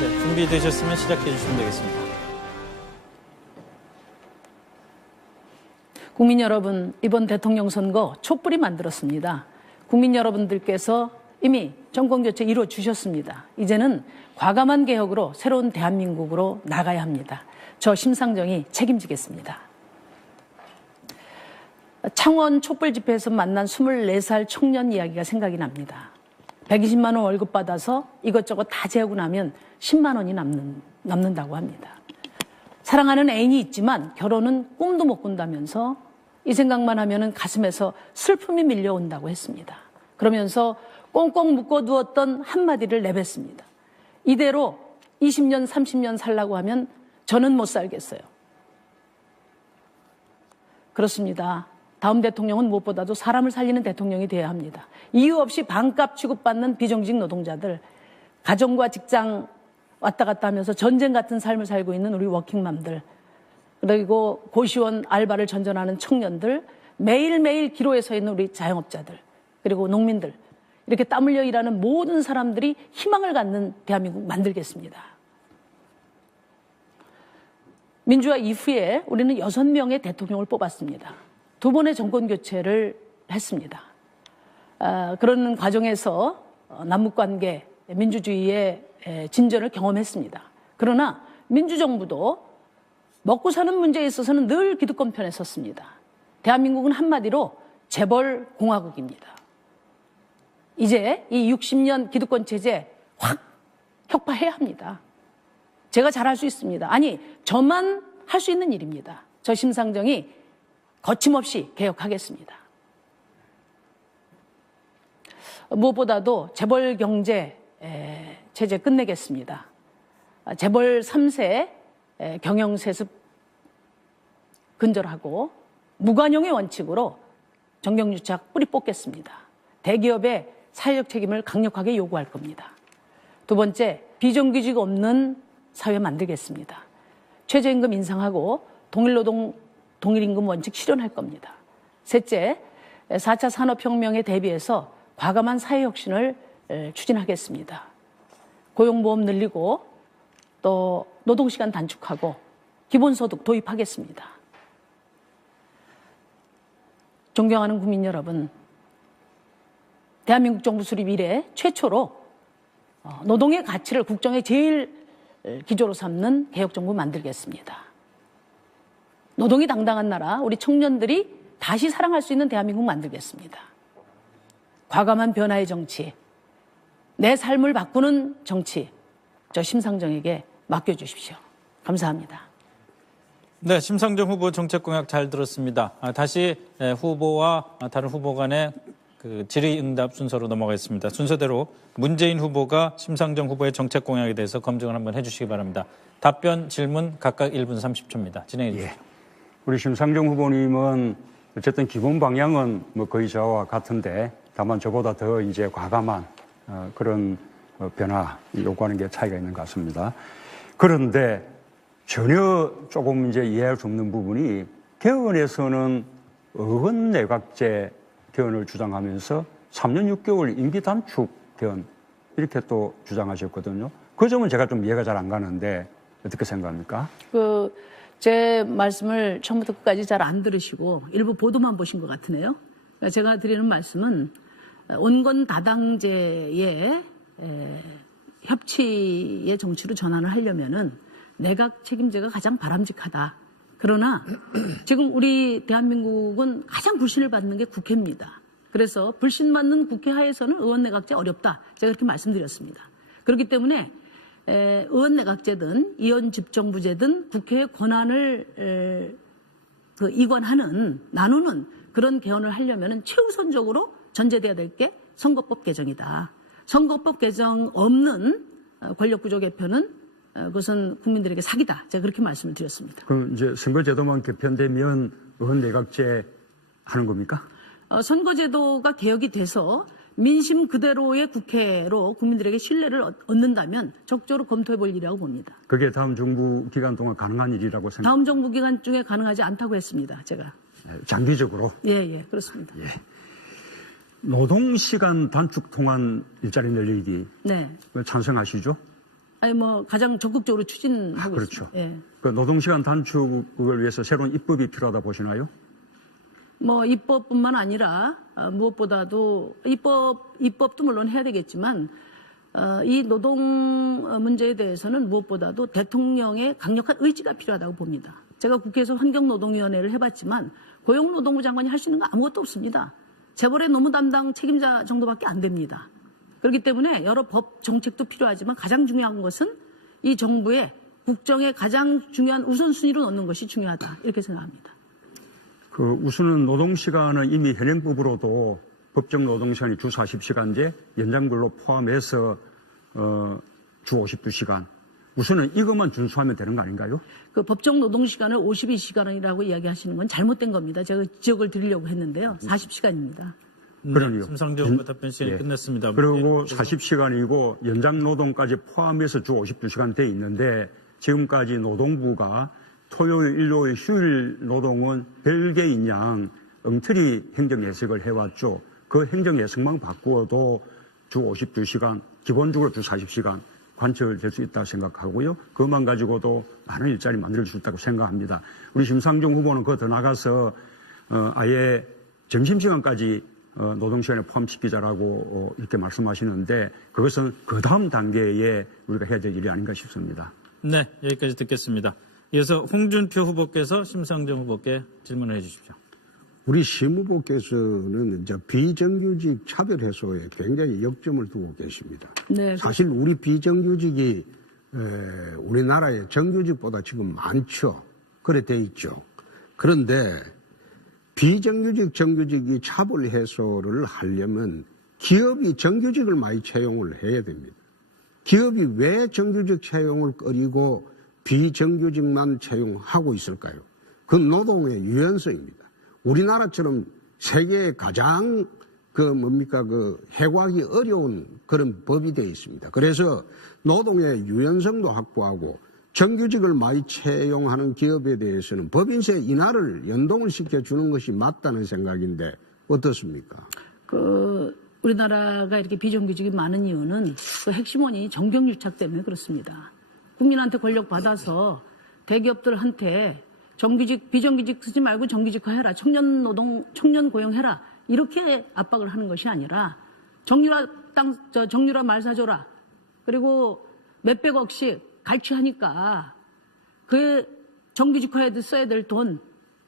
네, 준비되셨으면 시작해 주시면 되겠습니다. 국민 여러분, 이번 대통령 선거 촛불이 만들었습니다. 국민 여러분들께서 이미 정권교체 이루어 주셨습니다. 이제는 과감한 개혁으로 새로운 대한민국으로 나가야 합니다. 저 심상정이 책임지겠습니다. 창원 촛불 집회에서 만난 24살 청년 이야기가 생각이 납니다. 120만 원 월급 받아서 이것저것 다 재우고 나면 10만 원이 남는다고 합니다. 사랑하는 애인이 있지만 결혼은 꿈도 못 꾼다면서 이 생각만 하면 가슴에서 슬픔이 밀려온다고 했습니다. 그러면서 꽁꽁 묶어두었던 한마디를 내뱉습니다. 이대로 20년, 30년 살라고 하면 저는 못 살겠어요. 그렇습니다. 다음 대통령은 무엇보다도 사람을 살리는 대통령이 되어야 합니다. 이유 없이 반값 취급받는 비정규직 노동자들, 가정과 직장 왔다 갔다 하면서 전쟁 같은 삶을 살고 있는 우리 워킹맘들, 그리고 고시원 알바를 전전하는 청년들, 매일매일 기로에 서 있는 우리 자영업자들, 그리고 농민들, 이렇게 땀 흘려 일하는 모든 사람들이 희망을 갖는 대한민국 만들겠습니다. 민주화 이후에 우리는 6명의 대통령을 뽑았습니다. 2번의 정권 교체를 했습니다. 그런 과정에서 남북관계, 민주주의의 진전을 경험했습니다. 그러나 민주정부도 먹고 사는 문제에 있어서는 늘 기득권 편에 섰습니다. 대한민국은 한마디로 재벌 공화국입니다. 이제 이 60년 기득권 체제 확 혁파해야 합니다. 제가 잘할 수 있습니다. 아니, 저만 할 수 있는 일입니다. 저 심상정이 거침없이 개혁하겠습니다. 무엇보다도 재벌 경제 체제 끝내겠습니다. 재벌 3세 경영세습 근절하고 무관용의 원칙으로 정경유착 뿌리 뽑겠습니다. 대기업의 사회적 책임을 강력하게 요구할 겁니다. 2번째, 비정규직 없는 사회 만들겠습니다. 최저임금 인상하고 동일노동, 동일임금 원칙 실현할 겁니다. 셋째, 4차 산업혁명에 대비해서 과감한 사회혁신을 추진하겠습니다. 고용보험 늘리고 또 노동시간 단축하고 기본소득 도입하겠습니다. 존경하는 국민 여러분, 대한민국 정부 수립 이래 최초로 노동의 가치를 국정의 제일 기조로 삼는 개혁정부 만들겠습니다. 노동이 당당한 나라, 우리 청년들이 다시 사랑할 수 있는 대한민국 만들겠습니다. 과감한 변화의 정치, 내 삶을 바꾸는 정치, 저 심상정에게 맡겨주십시오. 감사합니다. 네, 심상정 후보 정책 공약 잘 들었습니다. 다시 후보와 다른 후보 간의 그 질의응답 순서로 넘어가겠습니다. 순서대로 문재인 후보가 심상정 후보의 정책 공약에 대해서 검증을 한번 해주시기 바랍니다. 답변, 질문 각각 1분 30초입니다. 진행해 주시죠. 우리 심상정 후보님은 어쨌든 기본 방향은 뭐 거의 저와 같은데 다만 저보다 더 이제 과감한 그런 변화 요구하는 게 차이가 있는 것 같습니다. 그런데 전혀 조금 이제 이해할 수 없는 부분이 개헌에서는 의원 내각제 개헌을 주장하면서 3년 6개월 임기 단축 개헌 이렇게 또 주장하셨거든요. 그 점은 제가 좀 이해가 잘 안 가는데 어떻게 생각합니까? 제 말씀을 처음부터 끝까지 잘 안 들으시고 일부 보도만 보신 것 같으네요. 제가 드리는 말씀은 온건 다당제의 협치의 정치로 전환을 하려면은 내각 책임제가 가장 바람직하다. 그러나 지금 우리 대한민국은 가장 불신을 받는 게 국회입니다. 그래서 불신 받는 국회 하에서는 의원 내각제 어렵다. 제가 그렇게 말씀드렸습니다. 그렇기 때문에 의원 내각제든 이원 집정부제든 국회의 권한을 이관하는 나누는 그런 개헌을 하려면 최우선적으로 전제돼야 될 게 선거법 개정이다. 선거법 개정 없는 권력구조 개편은 그것은 국민들에게 사기다. 제가 그렇게 말씀을 드렸습니다. 그럼 이제 선거제도만 개편되면 의원 내각제 하는 겁니까? 선거제도가 개혁이 돼서 민심 그대로의 국회로 국민들에게 신뢰를 얻는다면 적극적으로 검토해 볼 일이라고 봅니다. 그게 다음 정부 기간 동안 가능한 일이라고 생각합니다. 다음 정부 기간 중에 가능하지 않다고 했습니다. 제가. 장기적으로? 예, 그렇습니다. 예. 노동시간 단축 통한 일자리 늘리기. 네. 찬성하시죠? 아니 뭐 가장 적극적으로 추진하고 그렇죠. 있습니다. 예. 그 노동시간 단축을 위해서 새로운 입법이 필요하다 보시나요? 뭐 입법뿐만 아니라 무엇보다도 입법도 물론 해야 되겠지만 이 노동 문제에 대해서는 무엇보다도 대통령의 강력한 의지가 필요하다고 봅니다. 제가 국회에서 환경노동위원회를 해봤지만 고용노동부 장관이 할 수 있는 거 아무것도 없습니다. 재벌의 노무 담당 책임자 정도밖에 안 됩니다. 그렇기 때문에 여러 법 정책도 필요하지만 가장 중요한 것은 이 정부의 국정에 가장 중요한 우선순위로 놓는 것이 중요하다 이렇게 생각합니다. 그 우선은 노동시간은 이미 현행법으로도 법정 노동시간이 주 40시간제 연장근로 포함해서 주 52시간. 우선은 이것만 준수하면 되는 거 아닌가요? 그 법정 노동 시간을 52시간이라고 이야기하시는 건 잘못된 겁니다. 제가 지적을 드리려고 했는데요. 40시간입니다. 그러니요. 심상정 후보 답변 시간이 끝났습니다. 그리고 40시간이고 연장 노동까지 포함해서 주 52시간 돼 있는데 지금까지 노동부가 토요일, 일요일, 휴일 노동은 별개인 양 엉터리 행정 해석을 해왔죠. 그 행정 해석만 바꾸어도 주 52시간, 기본적으로 주 40시간 관철될 수 있다고 생각하고요. 그것만 가지고도 많은 일자리 만들 수 있다고 생각합니다. 우리 심상정 후보는 그 더 나가서 아예 점심시간까지 노동시간에 포함시키자라고 이렇게 말씀하시는데 그것은 그 다음 단계에 우리가 해야 될 일이 아닌가 싶습니다. 네, 여기까지 듣겠습니다. 이어서 홍준표 후보께서 심상정 후보께 질문을 해 주십시오. 우리 심 후보께서는 이제 비정규직 차별 해소에 굉장히 역점을 두고 계십니다. 네, 사실 우리 비정규직이 우리나라의 정규직보다 지금 많죠. 그래 돼 있죠. 그런데 비정규직, 정규직이 차별 해소를 하려면 기업이 정규직을 많이 채용을 해야 됩니다. 기업이 왜 정규직 채용을 꺼리고 비정규직만 채용하고 있을까요? 그건 노동의 유연성입니다. 우리나라처럼 세계에 가장 해고하기 어려운 그런 법이 되어 있습니다. 그래서 노동의 유연성도 확보하고 정규직을 많이 채용하는 기업에 대해서는 법인세 인하를 연동을 시켜주는 것이 맞다는 생각인데 어떻습니까? 우리나라가 이렇게 비정규직이 많은 이유는 그 핵심원이 정경유착 때문에 그렇습니다. 국민한테 권력 받아서 대기업들한테 정규직, 비정규직 쓰지 말고 정규직화해라. 청년 고용해라. 이렇게 압박을 하는 것이 아니라 정유라 말 사줘라. 그리고 몇백억씩 갈취하니까 그 정규직화에 써야 될 돈,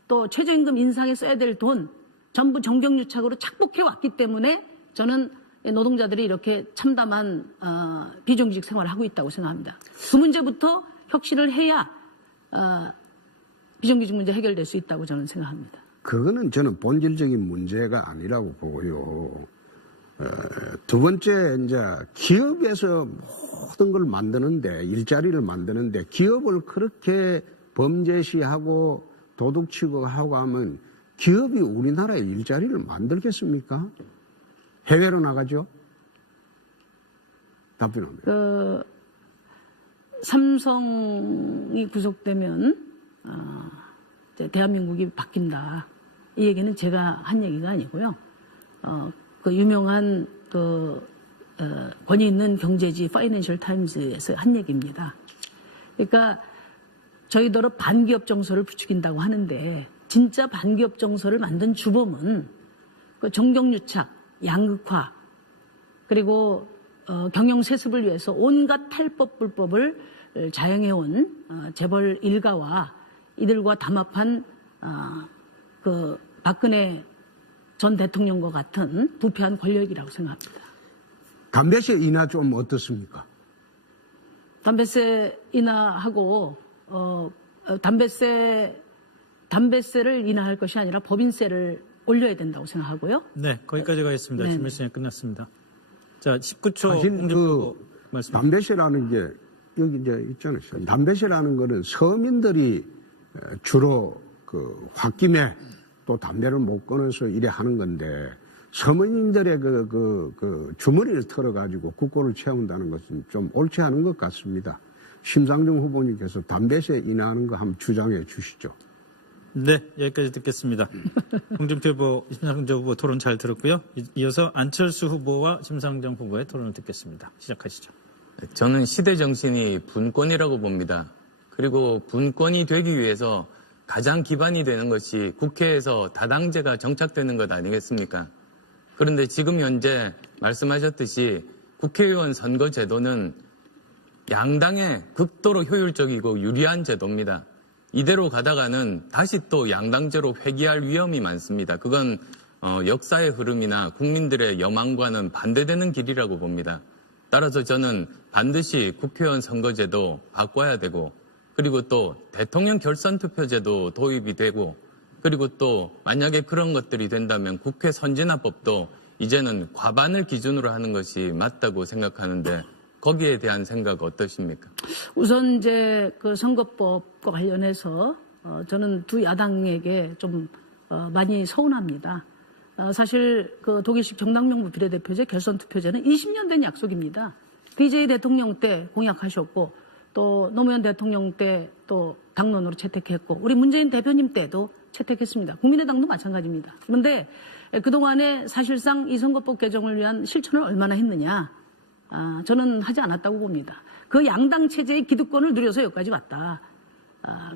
또 최저임금 인상에 써야 될 돈 전부 정경유착으로 착복해 왔기 때문에 저는 노동자들이 이렇게 참담한 비정규직 생활을 하고 있다고 생각합니다. 그 문제부터 혁신을 해야 비정규직 문제 해결될 수 있다고 저는 생각합니다. 그거는 저는 본질적인 문제가 아니라고 보고요. 두 번째, 이제 기업에서 모든 걸 만드는데, 일자리를 만드는데, 기업을 그렇게 범죄시하고 도둑치고 하고 하면 기업이 우리나라에 일자리를 만들겠습니까? 해외로 나가죠? 답변합니다. 삼성이 구속되면 이제 대한민국이 바뀐다. 이 얘기는 제가 한 얘기가 아니고요. 그 유명한 권위 있는 경제지 파이낸셜 타임즈에서 한 얘기입니다. 그러니까 저희더러 반기업 정서를 부추긴다고 하는데 진짜 반기업 정서를 만든 주범은 그 정경유착, 양극화 그리고 경영 세습을 위해서 온갖 탈법 불법을 자행해온 재벌 일가와 이들과 담합한 그 박근혜 전 대통령과 같은 부패한 권력이라고 생각합니다. 담배세 인하 좀 어떻습니까? 담배세 인하하고 담배세를 인하할 것이 아니라 법인세를 올려야 된다고 생각하고요. 네, 거기까지 가겠습니다. 네. 질문 시간이 끝났습니다. 자, 19초 사실 홍준표 말씀. 담배세라는 게 여기 이제 있잖아요. 담배세라는 거는 서민들이 주로 그 홧김에 또 담배를 못 끊어서 이래 하는 건데 서민들의 그 주머니를 털어가지고 국고를 채운다는 것은 좀 옳지 않은 것 같습니다. 심상정 후보님께서 담배세 인하하는 거 한번 주장해 주시죠. 네, 여기까지 듣겠습니다. 홍준표 후보, 심상정 후보 토론 잘 들었고요. 이어서 안철수 후보와 심상정 후보의 토론을 듣겠습니다. 시작하시죠. 저는 시대 정신이 분권이라고 봅니다. 그리고 분권이 되기 위해서 가장 기반이 되는 것이 국회에서 다당제가 정착되는 것 아니겠습니까? 그런데 지금 현재 말씀하셨듯이 국회의원 선거 제도는 양당에 극도로 효율적이고 유리한 제도입니다. 이대로 가다가는 다시 또 양당제로 회귀할 위험이 많습니다. 그건 역사의 흐름이나 국민들의 여망과는 반대되는 길이라고 봅니다. 따라서 저는 반드시 국회의원 선거제도 바꿔야 되고, 그리고 또 대통령 결선투표제도 도입이 되고, 그리고 또 만약에 그런 것들이 된다면 국회 선진화법도 이제는 과반을 기준으로 하는 것이 맞다고 생각하는데 거기에 대한 생각 어떠십니까? 우선 이제 그 선거법과 관련해서 저는 두 야당에게 좀 많이 서운합니다. 사실 그 독일식 정당명부 비례대표제 결선투표제는 20년 된 약속입니다. DJ 대통령 때 공약하셨고 또 노무현 대통령 때 또 당론으로 채택했고 우리 문재인 대표님 때도 채택했습니다. 국민의당도 마찬가지입니다. 그런데 그동안에 사실상 이 선거법 개정을 위한 실천을 얼마나 했느냐? 저는 하지 않았다고 봅니다. 그 양당 체제의 기득권을 누려서 여기까지 왔다.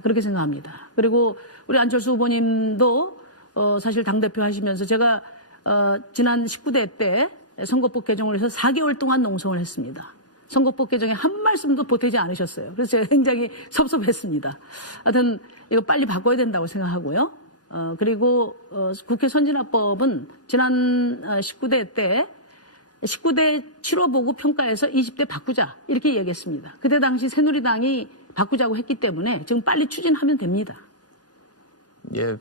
그렇게 생각합니다. 그리고 우리 안철수 후보님도 사실 당대표 하시면서 제가 지난 19대 때 선거법 개정을 해서 4개월 동안 농성을 했습니다. 선거법 개정에 한 말씀도 보태지 않으셨어요. 그래서 제가 굉장히 섭섭했습니다. 하여튼 이거 빨리 바꿔야 된다고 생각하고요. 그리고 국회 선진화법은 지난 19대 때 19대 치러보고 평가해서 20대 바꾸자 이렇게 얘기했습니다. 그때 당시 새누리당이 바꾸자고 했기 때문에 지금 빨리 추진하면 됩니다. 예,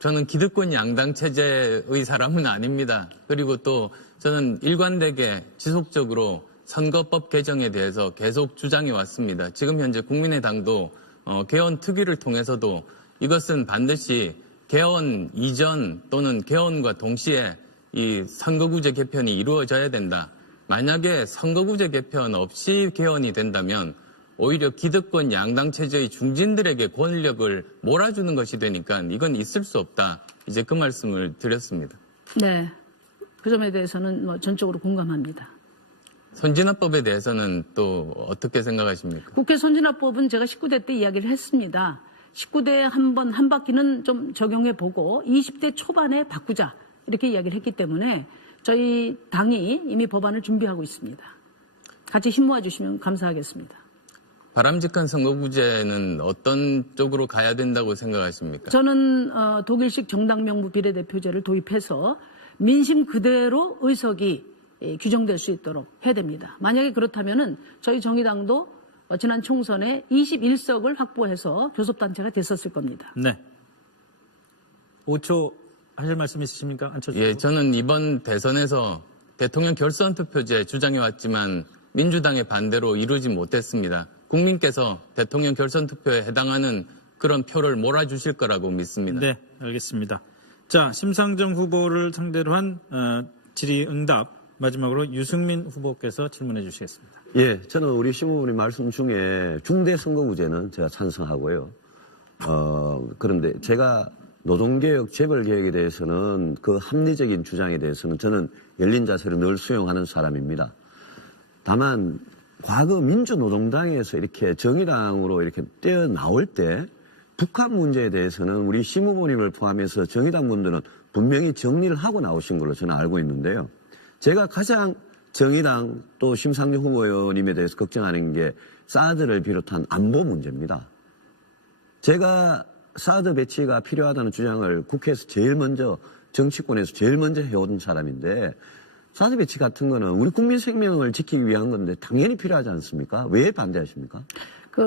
저는 기득권 양당 체제의 사람은 아닙니다. 그리고 또 저는 일관되게 지속적으로 선거법 개정에 대해서 계속 주장해 왔습니다. 지금 현재 국민의당도 개헌 특위를 통해서도 이것은 반드시 개헌 이전 또는 개헌과 동시에 이 선거구제 개편이 이루어져야 된다. 만약에 선거구제 개편 없이 개헌이 된다면 오히려 기득권 양당 체제의 중진들에게 권력을 몰아주는 것이 되니까 이건 있을 수 없다. 이제 그 말씀을 드렸습니다. 네, 그 점에 대해서는 전적으로 공감합니다. 선진화법에 대해서는 또 어떻게 생각하십니까? 국회 선진화법은 제가 19대 때 이야기를 했습니다. 19대 한 바퀴는 좀 적용해보고 20대 초반에 바꾸자 이렇게 이야기를 했기 때문에 저희 당이 이미 법안을 준비하고 있습니다. 같이 힘 모아주시면 감사하겠습니다. 바람직한 선거구제는 어떤 쪽으로 가야 된다고 생각하십니까? 저는 독일식 정당명부 비례대표제를 도입해서 민심 그대로 의석이 규정될 수 있도록 해야 됩니다. 만약에 그렇다면은 저희 정의당도 지난 총선에 21석을 확보해서 교섭단체가 됐었을 겁니다. 네. 5초 하실 말씀 있으십니까? 안철수 예, 후보. 저는 이번 대선에서 대통령 결선투표제 주장해왔지만 민주당의 반대로 이루지 못했습니다. 국민께서 대통령 결선투표에 해당하는 그런 표를 몰아주실 거라고 믿습니다. 네, 알겠습니다. 자, 심상정 후보를 상대로 한 질의응답 마지막으로 유승민 후보께서 질문해 주시겠습니다. 예, 저는 우리 심 후보님 말씀 중에 중대 선거구제는 제가 찬성하고요. 그런데 제가 노동개혁, 재벌개혁에 대해서는 그 합리적인 주장에 대해서는 저는 열린 자세로 늘 수용하는 사람입니다. 다만 과거 민주노동당에서 이렇게 정의당으로 이렇게 뛰어나올 때 북한 문제에 대해서는 우리 심 후보님을 포함해서 정의당 분들은 분명히 정리를 하고 나오신 걸로 저는 알고 있는데요. 제가 가장 정의당 또 심상정 후보님에 대해서 걱정하는 게 사드를 비롯한 안보 문제입니다. 제가 사드 배치가 필요하다는 주장을 국회에서 제일 먼저 정치권에서 제일 먼저 해온 사람인데 사드 배치 같은 거는 우리 국민 생명을 지키기 위한 건데 당연히 필요하지 않습니까? 왜 반대하십니까?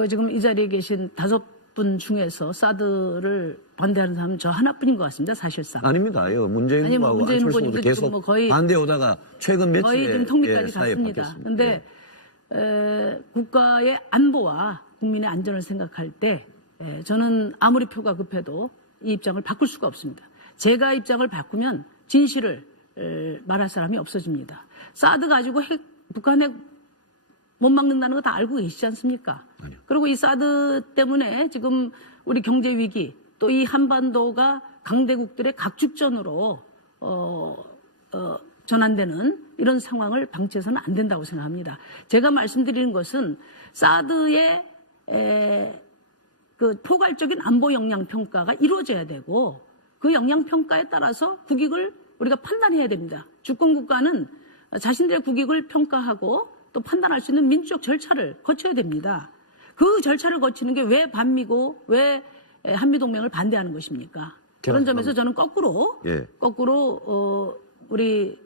지금 이 자리에 계신 5분 중에서 사드를 반대하는 사람은 저 하나뿐인 것 같습니다. 사실상. 아닙니다. 문재인 아니, 후보하고 문재인 안철수 후보님도 후보도 계속 지금 거의 반대오다가 최근 며칠에 거의 지금 턱밑까지 사이에 갔습니다. 바뀌었습니다. 그런데 국가의 안보와 국민의 안전을 생각할 때 저는 아무리 표가 급해도 이 입장을 바꿀 수가 없습니다. 제가 입장을 바꾸면 진실을 말할 사람이 없어집니다. 사드 가지고 북한에 못 막는다는 거 다 알고 계시지 않습니까? 아니요. 그리고 이 사드 때문에 지금 우리 경제 위기 또 이 한반도가 강대국들의 각축전으로 전환되는 이런 상황을 방치해서는 안 된다고 생각합니다. 제가 말씀드리는 것은 사드의 그 포괄적인 안보 역량 평가가 이루어져야 되고 그 역량 평가에 따라서 국익을 우리가 판단해야 됩니다. 주권 국가는 자신들의 국익을 평가하고 또 판단할 수 있는 민주적 절차를 거쳐야 됩니다. 그 절차를 거치는 게 왜 반미고 왜 한미동맹을 반대하는 것입니까? 그런 점에서 저는 거꾸로 우리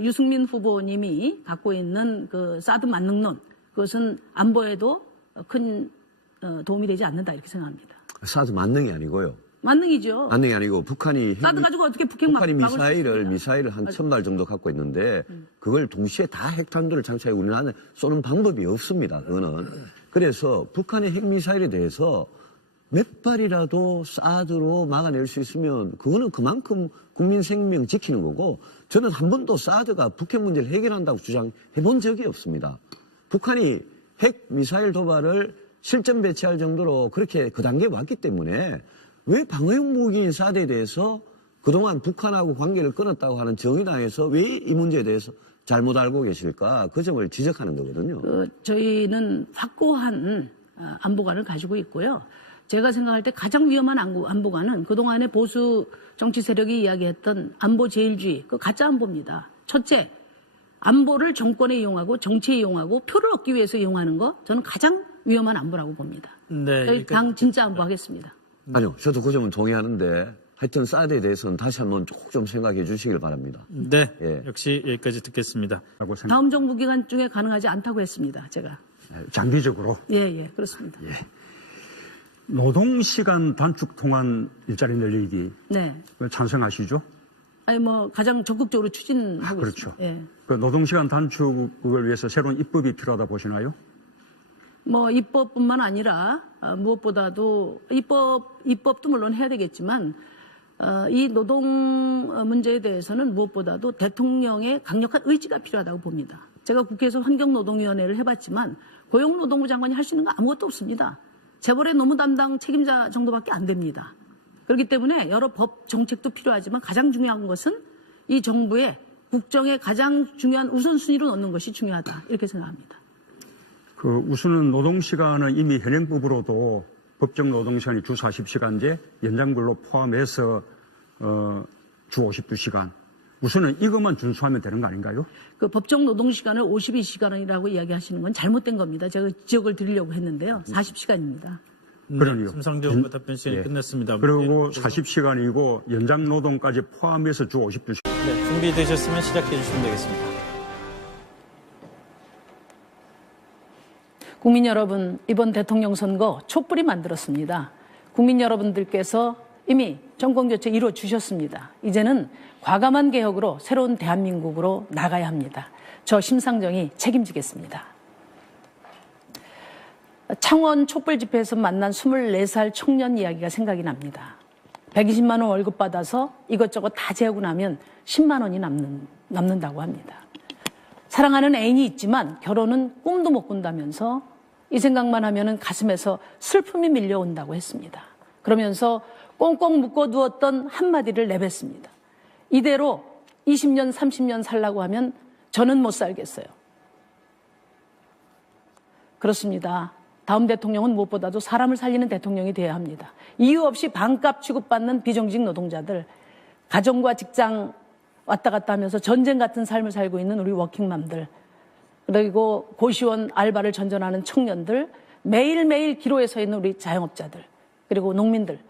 유승민 후보님이 갖고 있는 그 사드 만능론, 그것은 안보에도 큰 도움이 되지 않는다 이렇게 생각합니다. 사드 만능이 아니고요. 만능이죠. 만능이 아니고 북한이 사드 가지고 어떻게 북한이 막을 수 있습니까? 미사일을 한 1000발 정도 갖고 있는데 그걸 동시에 다 핵탄두를 장착해 우리나라는 쏘는 방법이 없습니다. 그거는. 그래서 북한의 핵미사일에 대해서 몇 발이라도 사드로 막아낼 수 있으면 그거는 그만큼 국민 생명 지키는 거고, 저는 한 번도 사드가 북핵 문제를 해결한다고 주장해 본 적이 없습니다. 북한이 핵 미사일 도발을 실전 배치할 정도로 그렇게 그 단계에 왔기 때문에 왜 방어용 무기인 사드에 대해서 그동안 북한하고 관계를 끊었다고 하는 정의당에서 왜 이 문제에 대해서 잘못 알고 계실까, 그 점을 지적하는 거거든요. 저희는 확고한 안보관을 가지고 있고요. 제가 생각할 때 가장 위험한 안보관은 그동안의 보수 정치 세력이 이야기했던 안보 제일주의, 그 가짜 안보입니다. 첫째, 안보를 정권에 이용하고 정치에 이용하고 표를 얻기 위해서 이용하는 거, 저는 가장 위험한 안보라고 봅니다. 네, 저희 당 진짜 안보 하겠습니다. 아니요, 저도 그 점은 동의하는데 하여튼 사드에 대해서는 다시 한번 좀 생각해 주시길 바랍니다. 네, 예. 역시 여기까지 듣겠습니다. 다음 정부 기간 중에 가능하지 않다고 했습니다. 제가. 장기적으로 예, 그렇습니다. 노동시간 단축 통한 일자리 늘리기 네. 찬성하시죠? 아니 가장 적극적으로 추진하고 그렇죠. 있습니다. 예. 그 노동시간 단축을 위해서 새로운 입법이 필요하다 보시나요? 입법뿐만 아니라 무엇보다도 입법도 물론 해야 되겠지만 이 노동 문제에 대해서는 무엇보다도 대통령의 강력한 의지가 필요하다고 봅니다. 제가 국회에서 환경노동위원회를 해봤지만 고용노동부 장관이 할 수 있는 거 아무것도 없습니다. 재벌의 노무 담당 책임자 정도밖에 안 됩니다. 그렇기 때문에 여러 법 정책도 필요하지만 가장 중요한 것은 이 정부의 국정의 가장 중요한 우선순위로 놓는 것이 중요하다 이렇게 생각합니다. 그 우선은 노동시간은 이미 현행법으로도 법정 노동시간이 주 40시간제 연장근로 포함해서 주 52시간. 우선은 이것만 준수하면 되는 거 아닌가요? 그 법정 노동 시간을 52시간이라고 이야기하시는 건 잘못된 겁니다. 제가 지적을 드리려고 했는데요. 40시간입니다. 그러니요. 심상정 후보 답변 시간이 끝났습니다. 그리고 40시간이고 연장 노동까지 포함해서 주 52시간. 네, 준비되셨으면 시작해 주시면 되겠습니다. 국민 여러분, 이번 대통령 선거 촛불이 만들었습니다. 국민 여러분들께서 이미 정권교체 이루어 주셨습니다. 이제는 과감한 개혁으로 새로운 대한민국으로 나가야 합니다. 저 심상정이 책임지겠습니다. 창원 촛불 집회에서 만난 24살 청년 이야기가 생각이 납니다. 120만 원 월급 받아서 이것저것 다 재우고 나면 10만 원이 남는다고 합니다. 사랑하는 애인이 있지만 결혼은 꿈도 못 꾼다면서 이 생각만 하면 가슴에서 슬픔이 밀려온다고 했습니다. 그러면서 꽁꽁 묶어두었던 한마디를 내뱉습니다. 이대로 20년, 30년 살라고 하면 저는 못 살겠어요. 그렇습니다. 다음 대통령은 무엇보다도 사람을 살리는 대통령이 되어야 합니다. 이유 없이 반값 취급받는 비정규직 노동자들, 가정과 직장 왔다 갔다 하면서 전쟁 같은 삶을 살고 있는 우리 워킹맘들, 그리고 고시원 알바를 전전하는 청년들, 매일매일 기로에 서 있는 우리 자영업자들, 그리고 농민들,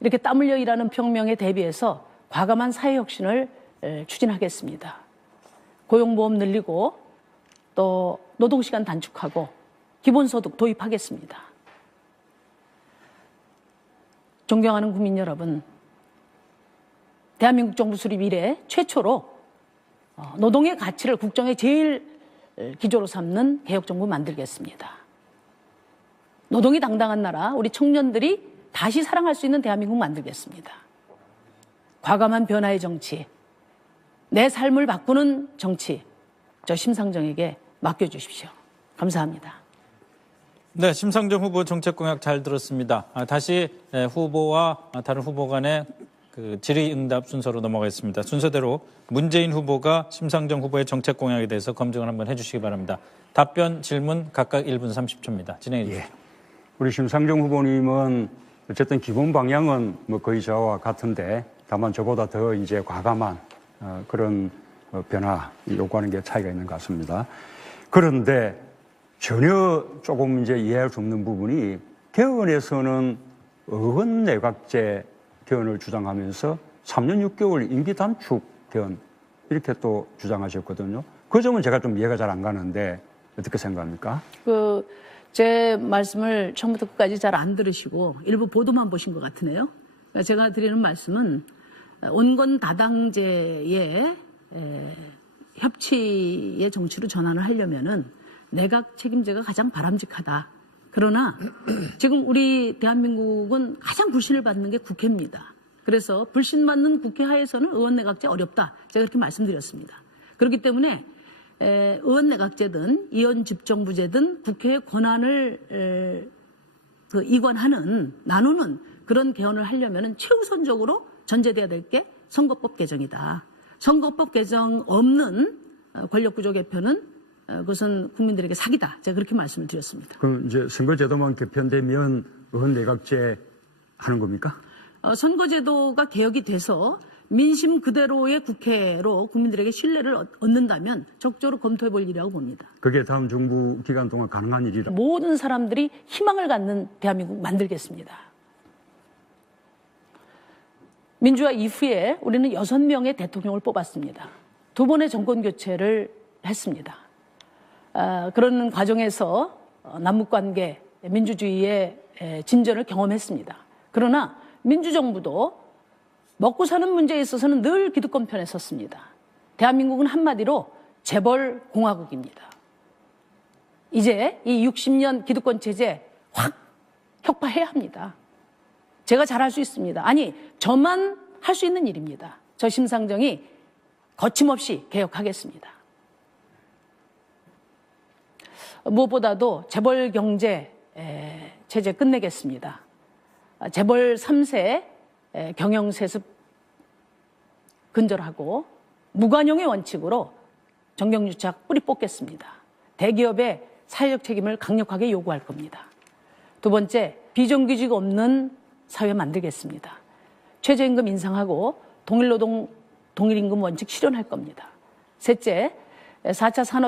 이렇게 땀 흘려 일하는 평명에 대비해서 과감한 사회혁신을 추진하겠습니다. 고용보험 늘리고 또 노동시간 단축하고 기본소득 도입하겠습니다. 존경하는 국민 여러분, 대한민국 정부 수립 이래 최초로 노동의 가치를 국정의 제일 기조로 삼는 개혁정부 만들겠습니다. 노동이 당당한 나라, 우리 청년들이 다시 사랑할 수 있는 대한민국 만들겠습니다. 과감한 변화의 정치, 내 삶을 바꾸는 정치, 저 심상정에게 맡겨주십시오. 감사합니다. 네, 심상정 후보 정책 공약 잘 들었습니다. 다시 후보와 다른 후보 간의 그 질의응답 순서로 넘어가겠습니다. 순서대로 문재인 후보가 심상정 후보의 정책 공약에 대해서 검증을 한번 해주시기 바랍니다. 답변, 질문 각각 1분 30초입니다. 진행해 주시죠. 우리 심상정 후보님은 어쨌든 기본 방향은 뭐 거의 저와 같은데 다만 저보다 더 이제 과감한 그런 변화 요구하는 게 차이가 있는 것 같습니다. 그런데 전혀 조금 이제 이해할 수 없는 부분이 개헌에서는 의원 내각제 개헌을 주장하면서 3년 6개월 임기 단축 개헌 이렇게 또 주장하셨거든요. 그 점은 제가 좀 이해가 잘 안 가는데 어떻게 생각합니까? 제 말씀을 처음부터 끝까지 잘 안 들으시고 일부 보도만 보신 것 같으네요. 제가 드리는 말씀은 온건 다당제의 협치의 정치로 전환을 하려면은 내각 책임제가 가장 바람직하다. 그러나 지금 우리 대한민국은 가장 불신을 받는 게 국회입니다. 그래서 불신 받는 국회 하에서는 의원 내각제 어렵다. 제가 그렇게 말씀드렸습니다. 그렇기 때문에 의원 내각제든 이원 집정부제든 국회의 권한을 이관하는 나누는 그런 개헌을 하려면 최우선적으로 전제돼야 될 게 선거법 개정이다. 선거법 개정 없는 권력구조 개편은 그것은 국민들에게 사기다. 제가 그렇게 말씀을 드렸습니다. 그럼 이제 선거제도만 개편되면 의원 내각제 하는 겁니까? 선거제도가 개혁이 돼서 민심 그대로의 국회로 국민들에게 신뢰를 얻는다면 적극적으로 검토해 볼 일이라고 봅니다. 그게 다음 정부 기간 동안 가능한 일이라. 모든 사람들이 희망을 갖는 대한민국 만들겠습니다. 민주화 이후에 우리는 6명의 대통령을 뽑았습니다. 2번의 정권 교체를 했습니다. 그런 과정에서 남북관계, 민주주의의 진전을 경험했습니다. 그러나 민주정부도 먹고 사는 문제에 있어서는 늘 기득권 편에 섰습니다. 대한민국은 한마디로 재벌공화국입니다. 이제 이 60년 기득권 체제 확 혁파해야 합니다. 제가 잘할 수 있습니다. 아니, 저만 할 수 있는 일입니다. 저 심상정이 거침없이 개혁하겠습니다. 무엇보다도 재벌 경제 체제 끝내겠습니다. 재벌 3세 경영세습 근절하고 무관용의 원칙으로 정경유착 뿌리 뽑겠습니다. 대기업의 사회적 책임을 강력하게 요구할 겁니다. 2번째, 비정규직 없는 사회 만들겠습니다. 최저임금 인상하고 동일노동 동일임금 원칙 실현할 겁니다. 셋째, 4차 산업